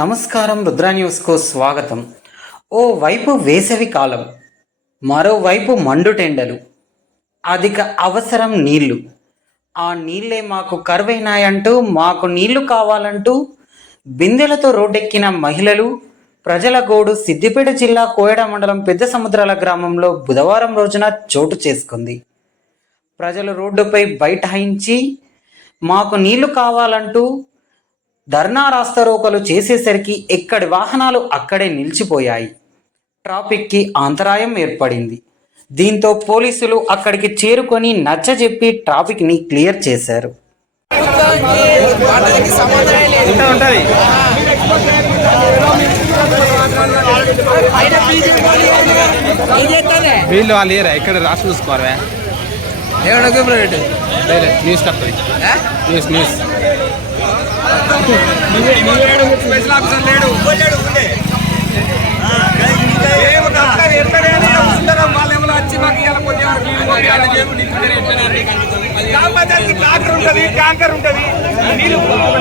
నమస్కారం, రుద్ర న్యూస్కు స్వాగతం. ఓవైపు వేసవి కాలం, మరోవైపు మండుటెండలు, అధిక అవసరం నీళ్లు. ఆ నీళ్లే మాకు కరువైనాయంటూ, మాకు నీళ్లు కావాలంటూ బిందెలతో రోడ్డెక్కిన మహిళలు, ప్రజల గోడు సిద్దిపేట జిల్లా కోయడ మండలం పెద్ద సముద్రాల గ్రామంలో బుధవారం రోజున చోటు చేసుకుంది. ప్రజలు రోడ్డుపై బైఠాయించి మాకు నీళ్లు కావాలంటూ ధర్నా రాస్తారోకలు చేసేసరికి ఎక్కడి వాహనాలు అక్కడే నిలిచిపోయాయి. ట్రాఫిక్కి అంతరాయం ఏర్పడింది. దీంతో పోలీసులు అక్కడికి చేరుకొని నచ్చజెప్పి ట్రాఫిక్ని క్లియర్ చేశారు. వీళ్ళు వాళ్ళు ఏరా ఇక్కడ రాసి చూసుకోరా న్యూస్ కట్టది న్యూస్ స్పెషల్ ఆఫీసర్ లేడు వచ్చి డాక్టర్ ఉంటుంది, ట్యాంకర్ ఉంటుంది,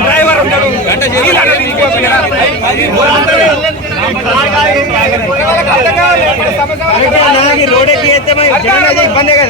డ్రైవర్ ఉంటాడు, రోడ్ ఎక్కి ఇబ్బందే కదా.